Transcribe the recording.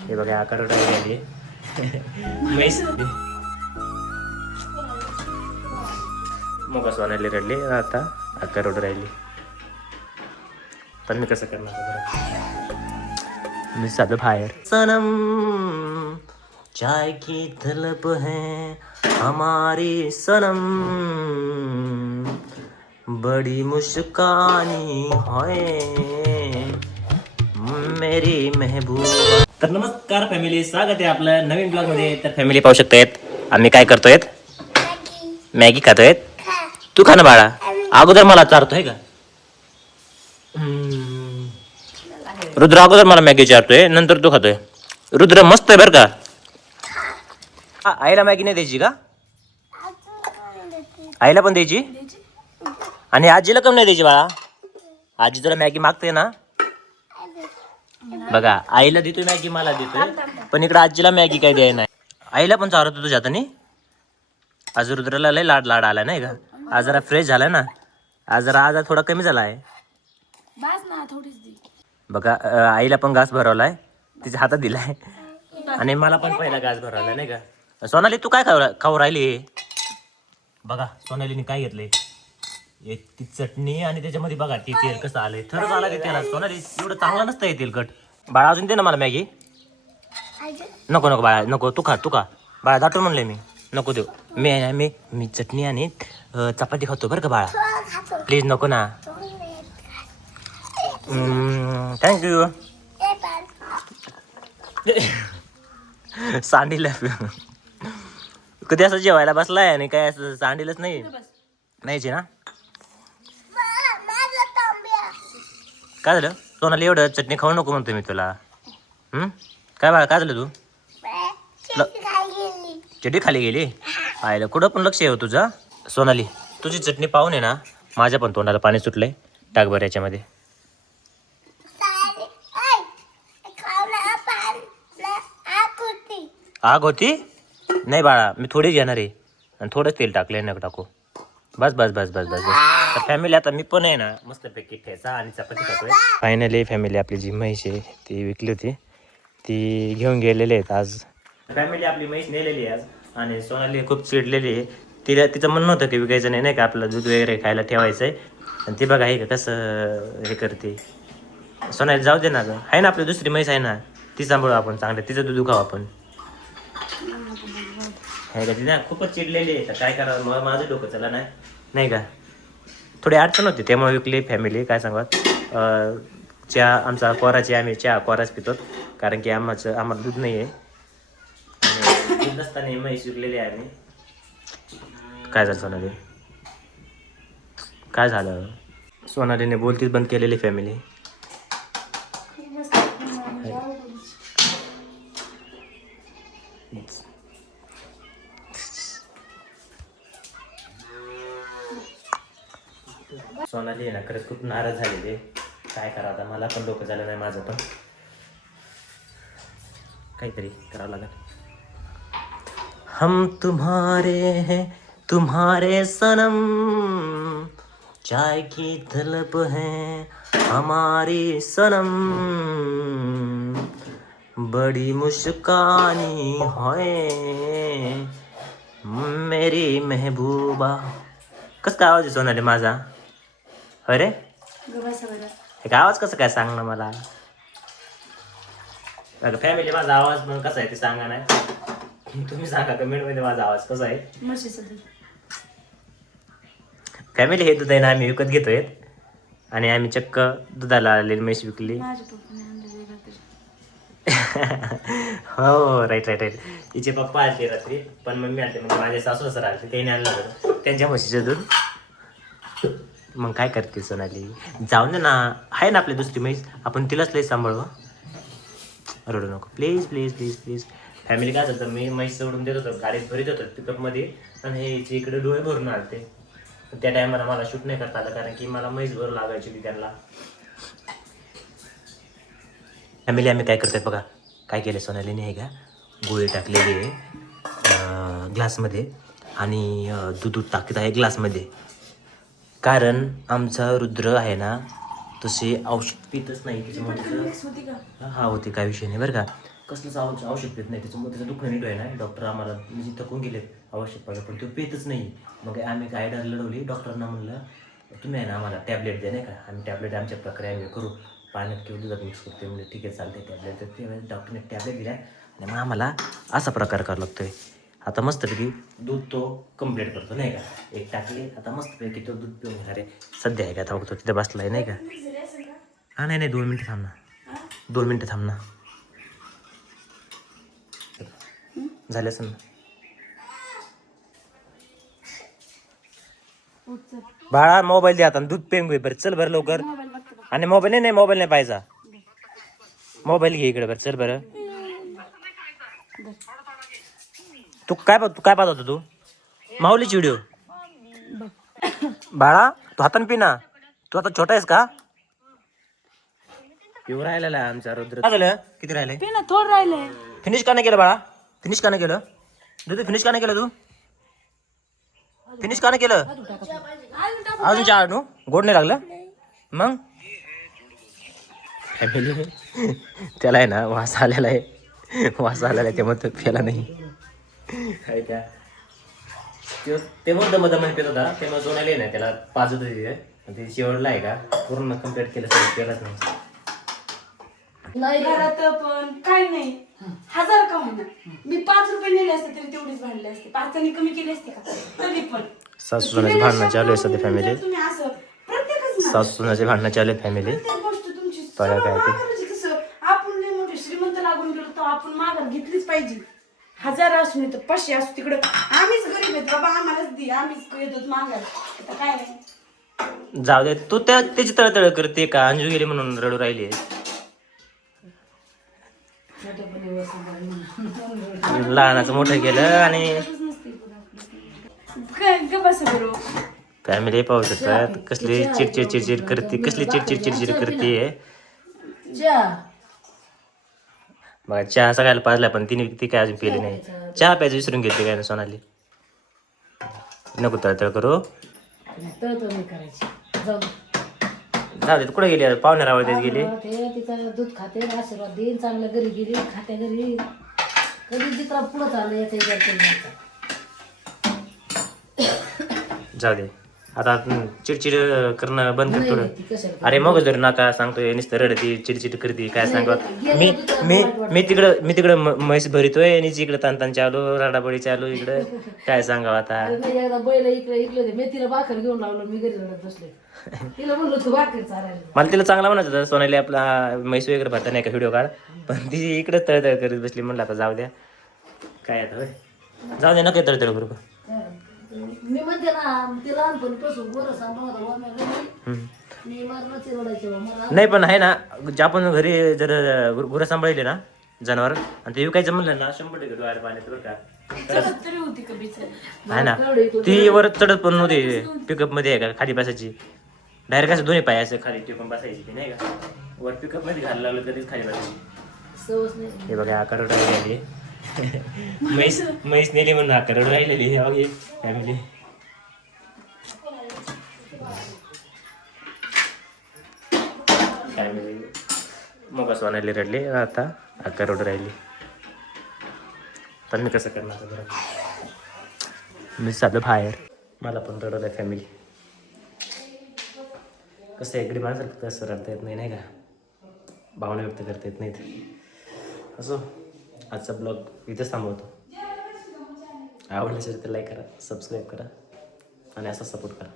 हे बघा आकार राहिली म्हैस मग सोनाली रडली आता आकार राहिली. पण मी कसं करणार मी साधं बाहेर. सनम चाय की तलब है हमारी सनम बड़ी मुस्कानी है मेरी महबूबा. तर नमस्कार फॅमिली, स्वागत आहे आपलं नवीन ब्लॉग मध्ये. तर फॅमिली पाहू शकतायत आम्ही काय करतोय, मॅगी खातोय. तू खा ना बाळा, अगोदर मला चारतोय का. रुद्र अगोदर मला मॅगी चारतोय, नंतर तू खातोय. रुद्र मस्त आहे बरं का. आईला मॅगी नाही द्यायची का? आईला पण द्यायची आणि आजीला कम नाही द्यायची बाळा. आजी तुला मॅगी मागते ना. बघा आईला देतोय मॅगी, मला देतोय, पण इकडे आजीला मॅगी काय द्याय नाही. आईला पण चारतो तुझ्या हाताने. आज रुद्राला लय लाड लाड आलाय नाही का. आज जरा फ्रेश झालाय ना, आज जरा थोडा कमी झाला आहे. बघा आईला पण घास भरवलाय, तिच्या हातात दिलाय आणि मला पण पहिला घास भरवलाय नाही का. सोनाली तू काय खाऊ राहिली. बघा सोनालीने काय घेतलंय, एक ती चटणी आणि त्याच्यामध्ये बघा ती तेल कसं आलंय. थरच आला ते तेला. सोनाली एवढं चांगलं नसतं हे तेलकट. बाळा अजून दे ना मला मॅगी. नको नको बाळा नको, तू खा बाळा. दाटून म्हणले मी नको देऊ. मी चटणी आणि चपाती खातो बरं का बाळा. प्लीज नको ना. थँक्यू. सांडीला कधी असं जेवायला बसलाय आणि काय असं सांडीलच नाहीचे ना. काय झालं सोनाली, एवढं चटणी खाऊ नको म्हणतो मी तुला. काय बाळा काय झालं, तू चटणी खाली गेली. आयला कुठं पण लक्ष आहे तुझं. सोनाली तुझी चटणी पाहून आहे ना माझ्या पण तोंडाला पाणी सुटलंय. टाक बरं याच्यामध्ये. आग होती नाही बाळा, मी थोडी घेणार आहे आणि थोडंच तेल टाकलंय नको टाकू. बस बस बस बस बस बस. तर फॅमिली आता मी पण आहे ना मस्तपैकी ठेचा आणि चपाती खातोय. फायनली फॅमिली आपली जी म्हैस आहे ती विकली होती, ती घेऊन गेलेले आहेत आज. फॅमिली आपली म्हैस नेलेली आहे आज आणि सोनाली खूप चिडलेली आहे. तिचं म्हणणं होतं की विकायचं नाही का, आपलं दूध वगैरे खायला ठेवायचं आहे. आणि ती बघा हे का कसं हे करते. सोनाली जाऊ दे ना गं, आहे ना आपली दुसरी म्हैस आहे ना, ती सांभाळू आपण चांगलं, तिचं दूध खाऊ आपण. आहे का ती ना खूपच चिडलेली आहे. तर काय करावं, मग माझं डोकं चला नाही का. थोडी अडचण होती त्यामुळे विकली फॅमिली. काय सांगत चहा आमचा कोराची, आम्ही चहा कोराच पितो कारण की आम्हाला दूध नाही आहे. आणि दूध नसताना म्हैस विकलेली आहे आम्ही. काय झालं सोनाली, काय झालं. सोनालीने बोलतीच बंद केलेली फॅमिली. सोनाली ना खरंच खूप नाराज झालेली. काय करा आता, मला पण डोकं झालं नाही माझं पण. काहीतरी करावं लागेल. हम तुम्हारे हैं तुम्हारे सनम चाय की तलब है हमारी सनम बड़ी मुस्कानी है मेरी महबूबा. कसं काय आवाज आहे सोनाली माझा. अरे एक आवाज कसं काय सांग ना मला. फॅमिली माझा आवाज पण कसा आहे ते सांगा नाही. तुम्ही सांगा कमेंट मध्ये माझा आवाज कसा आहे. फॅमिली हे दूध आहे ना आम्ही विकत घेतोय आणि आम्ही चक्क दुधाला आलेली म्हैस विकली. हो राईट. तिचे पप्पा आले रात्री, पण मम्मी आले, मग माझे सासू सासरा आले, त्याने आणलं त्यांच्या म्हशीचं दूध. मग काय करते सोनाली, जाऊन दे ना, आहे ना आपली दुसरी म्हैस, आपण तिलाच लई सांभाळू. रडू नको please please please please. Family काय झालं, मी म्हैस सोडून देत होतो, गाडीत भरीत होतो पिकअपमध्ये, आणि हे इकडे डोळे भरून आलते. त्या टायमाला मला शूट नाही करता आलं कारण की मला म्हैस भरू लागायची होती त्यांना. फॅमिली आम्ही काय करतोय बघा, काय केलं सोनालीने आहे का, गोळी टाकलेली आहे ग्लासमध्ये आणि दूध टाकत आहे ग्लासमध्ये. कारण आमचा रुद्र आहे ना तसे औषध पितच नाही त्याच्यामुळे. हा होती काय विषय नाही बरं का. कसलंच औषध देत नाही, त्याच्यामुळे त्याचं दुखणं नीट आहे ना. डॉक्टर आम्हाला म्हणजे थकून गेलेत औषध पाहिजे, पण तो पेतच नाही. मग आम्ही काय आयडिया लढवली, डॉक्टरांना म्हणलं तुम्ही आहे ना आम्हाला टॅबलेट द्या नाही का, आम्ही टॅबलेट आमच्या प्रकारे आम्ही करू, पाण्यात किंवा दुधात मिक्स करतो. म्हणजे ठीक आहे चालते टॅबलेट. तर ते डॉक्टरने टॅबलेट दिल्या आणि मग आम्हाला असा प्रकार करावा लागतोय. आता मस्तपैकी दूध तो कंप्लीट करतो नाही का, एक टाकले आता मस्तपैकी तो दूध पिऊन घेणार आहे. सध्या आहे का आता बघतो तिथे बसलाय नाही का. हा नाही 2 मिनटं थांब ना, 2 मिनटं थांब ना. झाले असं ना बाळा, मोबाईल द्या आता, दूध पेंग बरं. चल बरं लवकर. आणि मोबाईल नाही, मोबाईल नाही पाहिजे. मोबाईल घे इकडे बरं, चल बरं. तू काय पाहत होता तू? माऊलीची व्हिडिओ. बाळा तू हातान पी ना, तू आता छोटा आहेस का? पिऊ राहिलेला आहे आमचा रुद्र. काय झालं, किती राहिले? थोडं राहिले. फिनिश का नाही केलं बाळा? फिनिश का नाही केलं? दूध फिनिश का नाही केलं तू? फिनिश का नाही केलं? अजून चहा आणू? गोड नाही लागलं मग? फॅमिली त्याला आहे ना वास आलेला आहे, वास आलेला आहे त्यामुळे तो प्याला नाही. काय त्या ते मग दमदम पेत होता, ते मग जोनाले ना त्याला पाजत होते. ते शेवटला आहे का पूर्ण कम्प्लीट केलं सगळं, केलंच नाही. नाही घरात पण काय नाही, 1000 का म्हणा, मी 5 रुपये नेले असते तरी तेवढीच भांडले असते. 5 कमी केले असते का तरी पण. सासूनाचे भांडणं चालू आहे सध्या फॅमिली. तुम्ही असं प्रत्येकच सासूनाचे भांडणं चालू आहेत फॅमिली. प्रत्येक गोष्ट तुमची बघा काय ते. करायची कसं. आपण लय मोठे श्रीमंत लागून गेलो तर आपण माघार घेतलीच पाहिजे. 1000 असू नाही तर 500 असू, तिकडं आम्हीच गरीब आहेत बाबा, आम्हालाच दे, आम्हीच येतो माघार. आता काय नाही. जाऊ दे, तू त्याची तळतळ करते का? अंजू गेली म्हणून रडू राहिली. लहानाचं मोठं केलं आणि फॅमिली पाहू शकतात कसली चिडचिड चिडचिड करते, कसली चिडचिड चिडचिड करते. मग चहा सगळ्याला पाजला पण ती काय अजून पिली नाही. चहा प्यायचं विसरून घेते काय ना सोनाली. नको तळतळ करू. जाऊ दे, कुठे गेली पाहुणे रावळतेच गेली. तिचं दूध खाते, आशीर्वाद देईन, चांगल्या घरी गेली, खात्या घरी कधी जित्रा पुढं चाललं याचा जाऊ दे आता, चिडचिड करणं बंद कर थोडं. अरे मग जर नका सांगतोय नुसतं रडती चिडचिड करते काय सांगा. मी तिकडं म्हैस भरितोय आणि इकडे तान चालू, रडाबडी चालू इकडं. काय सांगावं आता. एकदा बैल इकडे होते, मी तिला भाकर घेऊन लावलं, मी घरी रडत बसले. तिला म्हणलं तू भाकर चालायला. मला तिला चांगला म्हणायचं होतं सोनाली आपला म्हैस वगैरे भरता नाही का व्हिडिओ काढ, पण ती इकडेच तळतळ करीत बसली. म्हणलं आता जाऊ द्या काय आता होय, जाऊ दे नका तळतळ बरोबर. मी म्हणते ना ती लहानपणीपासून गोरं सांभाळा मी मरणाची रडायची मला. नाही पण आहे ना, जे आपण घरी जर गुरं सांभाळले ना जनावर आणि ते विकायचं म्हणलं ना 100% डोळ्याला पाण्यात बरं का. तरी होती का बिचारी. आहे ना, ती वर चढत पण नव्हती. पिकअप मध्ये आहे का खाली बसायची डायरेक्ट, असं दोन्ही पाय असं खाली टिकून बसायची ती नाही का. वर पिकअप मध्ये घालायला लागलं कधीच खाली बसायची. सवस नाही. हे बघा आकार राहिलेली म्हैस नेली म्हणून आकार राहिलेली फॅमिली. फॅमिली मग सोनाली रडली, आता आकार राहिली. तर मी कसं करणार बरं, मी साधं बाहेर. मला पण रडवलं आहे फॅमिली. कसं इकडे माणसं फक्त असं रडता येत नाही का, भावना व्यक्त करता येत नाहीत. असो आजचा ब्लॉग इथंच थांबवतो. आवडलं असेल तर लाईक करा, सबस्क्राईब करा आणि असा सपोर्ट करा.